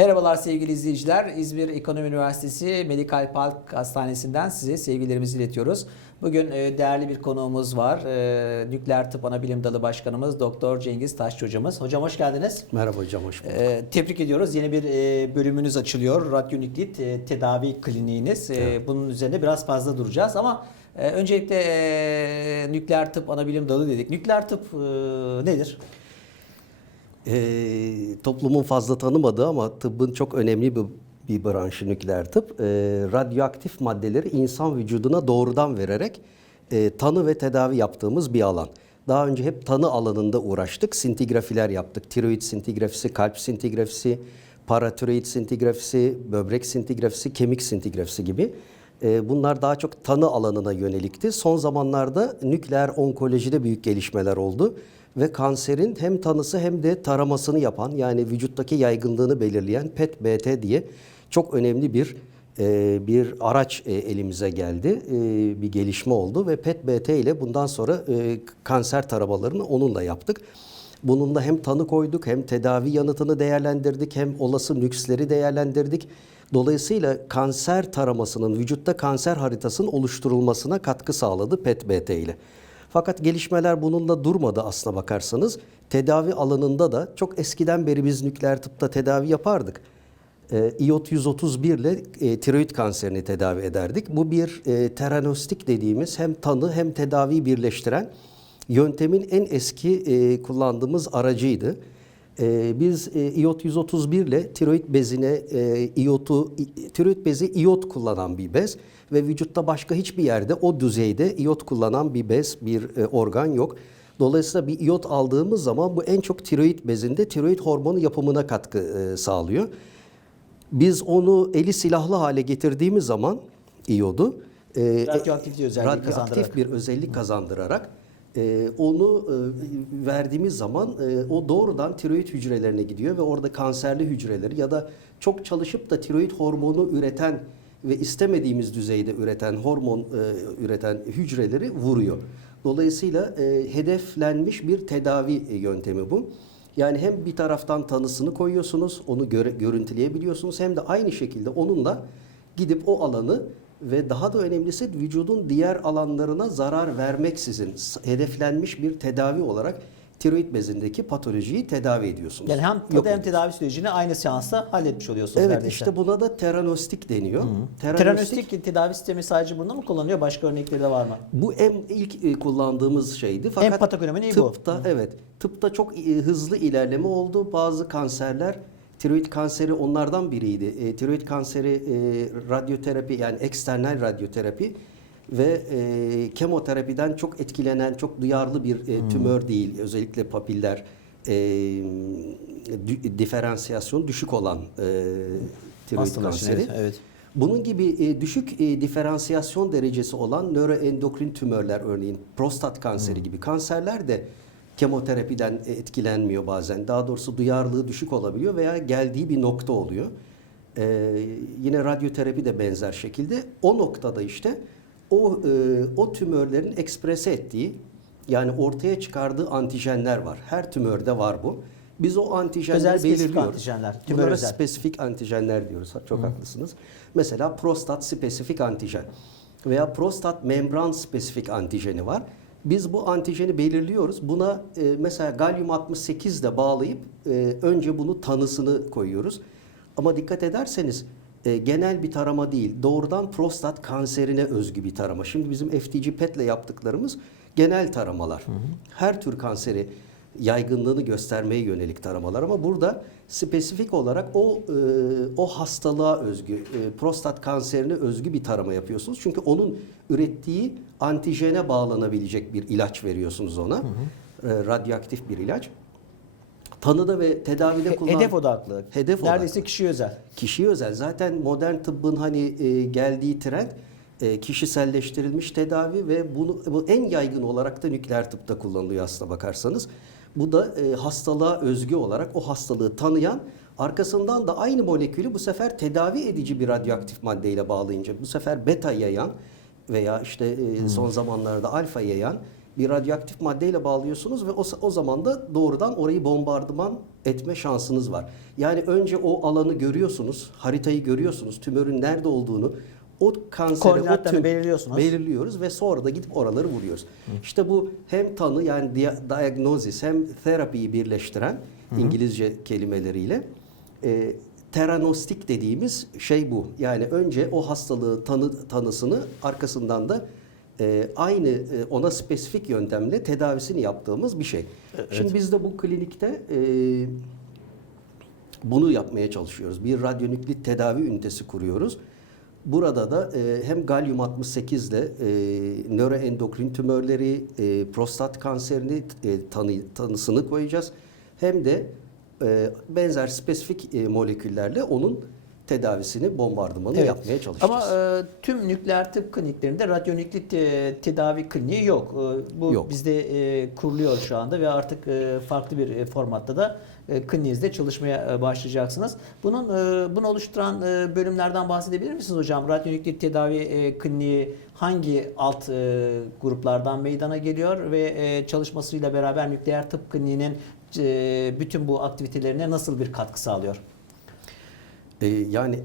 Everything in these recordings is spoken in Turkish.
Merhabalar sevgili izleyiciler. İzmir Ekonomi Üniversitesi Medikal Park Hastanesi'nden size sevgilerimizi iletiyoruz. Bugün e, değerli bir konuğumuz var. E, Nükleer Tıp Anabilim Dalı Başkanımız Doktor Cengiz Taşçı hocamız. Hocam hoş geldiniz. Merhaba hocam, hoş bulduk. E, Tebrik ediyoruz. Yeni bir bölümünüz açılıyor. Radyonüklit tedavi kliniğiniz. E, Bunun üzerinde biraz fazla duracağız ama öncelikle nükleer tıp anabilim dalı dedik. Nükleer tıp nedir? Ee, toplumun fazla tanımadığı ama tıbbın çok önemli bir, bir branşı nükleer tıp. Ee, radyoaktif maddeleri insan vücuduna doğrudan vererek e, tanı ve tedavi yaptığımız bir alan. Daha önce hep tanı alanında uğraştık. Sintigrafiler yaptık. Tiroid sintigrafisi, kalp sintigrafisi, paratiroid sintigrafisi, böbrek sintigrafisi, kemik sintigrafisi gibi. Ee, Bunlar daha çok tanı alanına yönelikti. Son zamanlarda nükleer onkolojide büyük gelişmeler oldu ve kanserin hem tanısı hem de taramasını yapan yani vücuttaki yaygınlığını belirleyen PET-BT diye çok önemli bir e, bir araç e, elimize geldi. E, bir gelişme oldu ve PET-BT ile bundan sonra kanser taramalarını onunla yaptık. Bununla hem tanı koyduk hem tedavi yanıtını değerlendirdik hem olası nüksleri değerlendirdik. Dolayısıyla kanser taramasının vücutta kanser haritasının oluşturulmasına katkı sağladı PET-BT ile. Fakat gelişmeler bununla durmadı aslına bakarsanız. Tedavi alanında da çok eskiden beri biz nükleer tıpta tedavi yapardık. E, iot 131 ile e, tiroid kanserini tedavi ederdik. Bu bir e, teranostik dediğimiz hem tanı hem tedavi birleştiren yöntemin en eski e, kullandığımız aracıydı. E, biz e, iot 131 ile tiroid bezine e, iotu, tiroid bezi iot kullanan bir bez ve vücutta başka hiçbir yerde o düzeyde iot kullanan bir bez, bir e, organ yok. Dolayısıyla bir iot aldığımız zaman bu en çok tiroid bezinde tiroid hormonu yapımına katkı e, sağlıyor. Biz onu eli silahlı hale getirdiğimiz zaman iyodu e, Radyoaktivite özelliği radyoaktif kazandırarak. bir özellik kazandırarak e, onu e, verdiğimiz zaman e, o doğrudan tiroid hücrelerine gidiyor ve orada kanserli hücreleri ya da çok çalışıp da tiroid hormonu üreten ve istemediğimiz düzeyde üreten hormon e, üreten hücreleri vuruyor. Dolayısıyla hedeflenmiş bir tedavi yöntemi bu. Yani hem bir taraftan tanısını koyuyorsunuz, onu göre, görüntüleyebiliyorsunuz hem de aynı şekilde onunla gidip o alanı ve daha da önemlisi vücudun diğer alanlarına zarar vermeksizin hedeflenmiş bir tedavi olarak tiroid bezindeki patolojiyi tedavi ediyorsunuz. Yani hem tadı hem tedavi sürecini aynı seansta halletmiş oluyorsunuz Evet neredeyse. işte buna da teranostik deniyor. Teranostik tedavi sistemi sadece bunda mı kullanılıyor? Başka örnekleri de var mı? Bu en ilk e, kullandığımız şeydi. Fakat Empatokonomi ne bu? tıpta evet tıpta çok e, hızlı ilerleme oldu. Bazı kanserler tiroid kanseri onlardan biriydi. E, tiroid kanseri e, radyoterapi yani eksternal radyoterapi ve e, kemoterapiden çok etkilenen, çok duyarlı bir e, tümör değil. Özellikle papiller e, diferansiyasyon düşük olan e, tiroid Hastalar için, kanseri. evet, evet. Bunun gibi e, düşük e, diferansiyasyon derecesi olan nöroendokrin tümörler örneğin prostat kanseri gibi kanserler de kemoterapiden etkilenmiyor bazen. Daha doğrusu duyarlılığı düşük olabiliyor veya geldiği bir nokta oluyor. E, yine radyoterapi de benzer şekilde. O noktada işte o e, o tümörlerin eksprese ettiği yani ortaya çıkardığı antijenler var. Her tümörde var bu. Biz o antijenleri Özel spesifik belirliyoruz. antijenler, tümör Bunlara özel. spesifik antijenler diyoruz. Çok haklısınız. Mesela prostat spesifik antijen veya prostat membran spesifik antijeni var. Biz bu antijeni belirliyoruz. Buna e, mesela galyum 68 de bağlayıp e, önce bunu tanısını koyuyoruz. Ama dikkat ederseniz e, genel bir tarama değil, doğrudan prostat kanserine özgü bir tarama. Şimdi bizim FTG PET ile yaptıklarımız genel taramalar. Her tür kanseri yaygınlığını göstermeye yönelik taramalar ama burada spesifik olarak o e, o hastalığa özgü e, prostat kanserine özgü bir tarama yapıyorsunuz. Çünkü onun ürettiği antijene bağlanabilecek bir ilaç veriyorsunuz ona. E, radyoaktif bir ilaç. Tanıda ve tedavide kullan Hedef odaklı. Hedef Neredeyse odaklı. kişi özel. Kişiye özel. Zaten modern tıbbın hani e, geldiği trend e, kişiselleştirilmiş tedavi ve bunu bu en yaygın olarak da nükleer tıpta kullanılıyor aslına bakarsanız. Bu da e, hastalığa özgü olarak o hastalığı tanıyan arkasından da aynı molekülü bu sefer tedavi edici bir radyoaktif maddeyle bağlayınca bu sefer beta yayan veya işte e, son zamanlarda alfa yayan bir radyoaktif maddeyle bağlıyorsunuz ve o, o zaman da doğrudan orayı bombardıman etme şansınız var. Yani önce o alanı görüyorsunuz, haritayı görüyorsunuz, tümörün nerede olduğunu, o kansere, o tüm- belirliyorsunuz. belirliyoruz ve sonra da gidip oraları vuruyoruz. İşte bu hem tanı yani dia- diagnosis hem terapiyi birleştiren İngilizce kelimeleriyle e, teranostik dediğimiz şey bu. Yani önce o hastalığı tanı tanısını arkasından da e, aynı e, ona spesifik yöntemle tedavisini yaptığımız bir şey. Şimdi biz de bu klinikte e, bunu yapmaya çalışıyoruz. Bir radyonüklit tedavi ünitesi kuruyoruz. Burada da e, hem galyum 68 ile e, nöroendokrin tümörleri, e, prostat kanserini e, tanı, tanısını koyacağız. Hem de e, benzer spesifik e, moleküllerle onun tedavisini, bombardımanı Evet. yapmaya çalışacağız. Ama e, tüm nükleer tıp kliniklerinde radyonüklit e, tedavi kliniği yok. E, bu Yok. bizde e, kuruluyor şu anda ve artık e, farklı bir e, formatta da e, kliniğinizde çalışmaya e, başlayacaksınız. Bunun e, bunu oluşturan e, bölümlerden bahsedebilir misiniz hocam? Radyonüklit tedavi e, kliniği hangi alt e, gruplardan meydana geliyor ve e, çalışmasıyla beraber nükleer tıp kliniğinin e, bütün bu aktivitelerine nasıl bir katkı sağlıyor? E, yani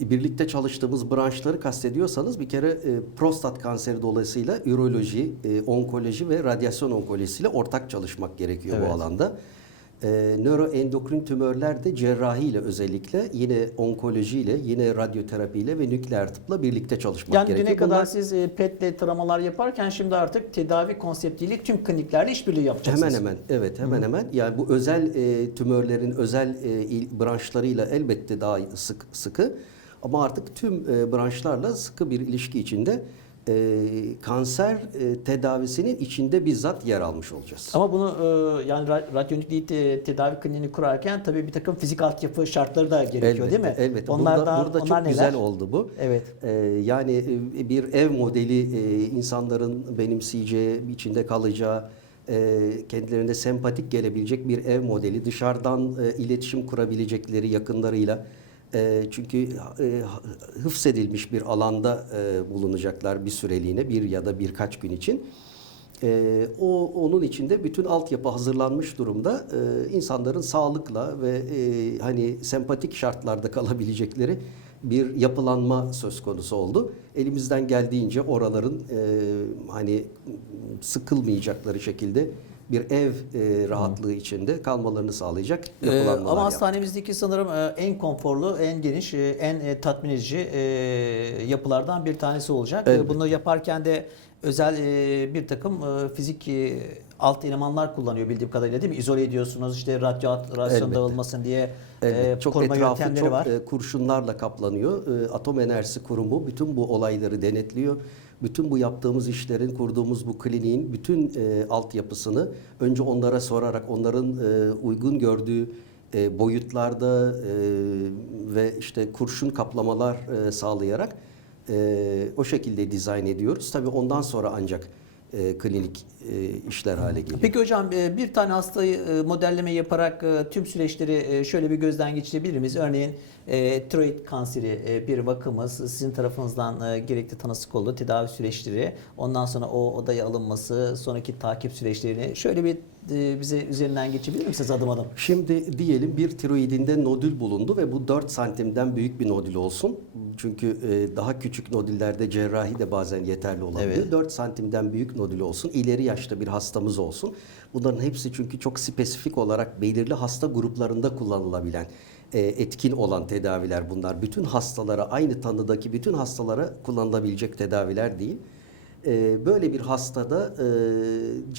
e, birlikte çalıştığımız branşları kastediyorsanız bir kere e, prostat kanseri dolayısıyla üroloji, e, onkoloji ve radyasyon onkolojisiyle ortak çalışmak gerekiyor Evet. bu alanda. E, nöroendokrin tümörler de cerrahiyle özellikle yine onkolojiyle, yine radyoterapiyle ve nükleer tıpla birlikte çalışmak Yani gerekiyor. düne kadar siz e, PET'le taramalar yaparken şimdi artık tedavi konseptiyle tüm kliniklerde işbirliği yapacaksınız. Hemen hemen evet hemen hemen yani bu özel e, tümörlerin özel e, branşlarıyla elbette daha sık sıkı ama artık tüm e, branşlarla sıkı bir ilişki içinde e, kanser e, tedavisinin içinde bizzat yer almış olacağız. Ama bunu e, yani ra- radyonüklit e, tedavi kliniğini kurarken tabii bir takım fizik altyapı şartları da gerekiyor değil mi? Elbette. Onlar burada da, burada onlar çok neler? güzel oldu bu. Evet. Ee, yani e, bir ev modeli e, insanların benimseyeceği, içinde kalacağı, e, kendilerine sempatik gelebilecek bir ev modeli. Dışarıdan e, iletişim kurabilecekleri yakınlarıyla. E, çünkü e, hıfzedilmiş bir alanda e, bulunacaklar bir süreliğine, bir ya da birkaç gün için. Ee, o onun içinde bütün altyapı hazırlanmış durumda. Ee, insanların sağlıkla ve e, hani sempatik şartlarda kalabilecekleri bir yapılanma söz konusu oldu. Elimizden geldiğince oraların e, hani sıkılmayacakları şekilde bir ev e, rahatlığı içinde kalmalarını sağlayacak Ee, yapılanmalar ama yaptık. hastanemizdeki sanırım e, en konforlu, en geniş, e, en e, tatmin edici e, yapılardan bir tanesi olacak. E, Elbette. Bunu yaparken de özel e, bir takım e, fizik e, alt elemanlar kullanıyor bildiğim kadarıyla değil mi? İzole ediyorsunuz işte radyasyon Elbette. dağılmasın diye Evet, e, çok koruma etrafı yöntemleri çok var. e, kurşunlarla kaplanıyor. E, Atom Enerjisi Kurumu bütün bu olayları denetliyor. Bütün bu yaptığımız işlerin, kurduğumuz bu kliniğin bütün e, altyapısını önce onlara sorarak onların e, uygun gördüğü e, boyutlarda e, ve işte kurşun kaplamalar e, sağlayarak e, o şekilde dizayn ediyoruz. Tabii ondan sonra ancak e, klinik e, işler hale geliyor. Peki hocam e, bir tane hastayı e, modelleme yaparak e, tüm süreçleri şöyle bir gözden geçirebilir miyiz? Örneğin e, tiroid kanseri e, bir vakımız sizin tarafınızdan e, gerekli tanısı konulu tedavi süreçleri ondan sonra o odaya alınması sonraki takip süreçlerini şöyle bir e, bize üzerinden geçebilir misiniz adım adım? Şimdi diyelim bir tiroidinde nodül bulundu ve bu 4 santimden büyük bir nodül olsun. Çünkü e, daha küçük nodüllerde cerrahi de bazen yeterli olabiliyor. Evet. 4 santimden büyük nodül olsun. İleri yaşta bir hastamız olsun. Bunların hepsi çünkü çok spesifik olarak belirli hasta gruplarında kullanılabilen etkin olan tedaviler bunlar. Bütün hastalara aynı tanıdaki bütün hastalara kullanılabilecek tedaviler değil. E, Böyle bir hastada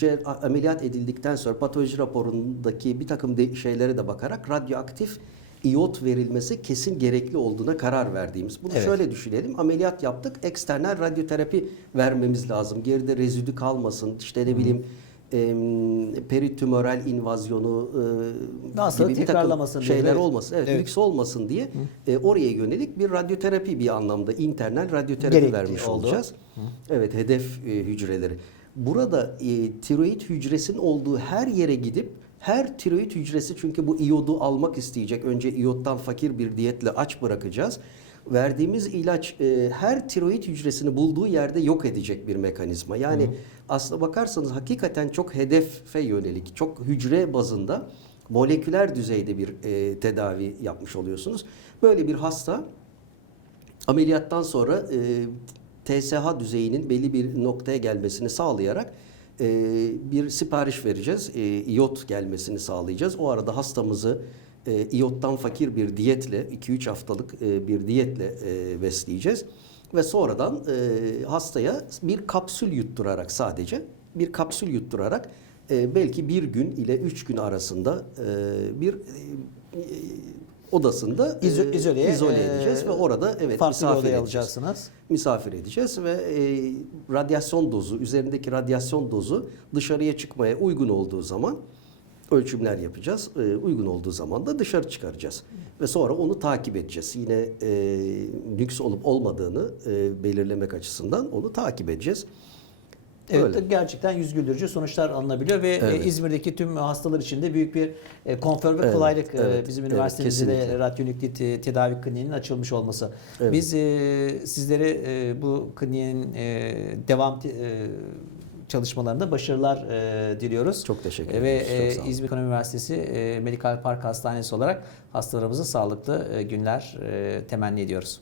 e, ameliyat edildikten sonra patoloji raporundaki bir takım de- şeylere de bakarak radyoaktif iyot verilmesi kesin gerekli olduğuna karar verdiğimiz. Bunu Evet. şöyle düşünelim. Ameliyat yaptık. Eksternal radyoterapi vermemiz lazım. Geride rezidü kalmasın. İşte ne bileyim em, peritümöral invazyonu e, Nasıl? gibi bir takım Tekrarlamasın diye, şeyler evet. olmasın. Evet, Evet. lüks olmasın diye e, oraya yönelik bir radyoterapi bir anlamda internal radyoterapi Gerekli vermiş oldu. olacağız. Evet, hedef e, hücreleri. Burada e, tiroid hücresinin olduğu her yere gidip her tiroid hücresi çünkü bu iyodu almak isteyecek. Önce iyottan fakir bir diyetle aç bırakacağız. Verdiğimiz ilaç e, her tiroid hücresini bulduğu yerde yok edecek bir mekanizma. Yani aslına bakarsanız hakikaten çok hedefe yönelik, çok hücre bazında moleküler düzeyde bir e, tedavi yapmış oluyorsunuz. Böyle bir hasta ameliyattan sonra e, TSH düzeyinin belli bir noktaya gelmesini sağlayarak e, bir sipariş vereceğiz. E, iyot gelmesini sağlayacağız. O arada hastamızı e, iyottan fakir bir diyetle, 2-3 haftalık e, bir diyetle e, besleyeceğiz. Ve sonradan e, hastaya bir kapsül yutturarak sadece, bir kapsül yutturarak e, belki bir gün ile üç gün arasında e, bir e, odasında İzo- izoleye, izole e, edeceğiz ve orada evet farklı bir misafir odaya edeceğiz. alacaksınız. Misafir edeceğiz ve e, radyasyon dozu, üzerindeki radyasyon dozu dışarıya çıkmaya uygun olduğu zaman ölçümler yapacağız. E, uygun olduğu zaman da dışarı çıkaracağız. Ve sonra onu takip edeceğiz. Yine e, nüks olup olmadığını e, belirlemek açısından onu takip edeceğiz. Evet Öyle. gerçekten yüz güldürücü sonuçlar alınabiliyor ve e, Evet. İzmir'deki tüm hastalar için de büyük bir e, konfor ve Evet, kolaylık e, evet, bizim evet, üniversitemizde de radyonüklit te- tedavi kliniğinin açılmış olması. Evet. Biz e, sizlere e, bu kliniğin e, devam e, çalışmalarında başarılar e, diliyoruz. Çok teşekkür E, Ve e. İzmir Ekonomi Üniversitesi e, Medikal Park Hastanesi olarak hastalarımıza sağlıklı e, günler e, temenni ediyoruz.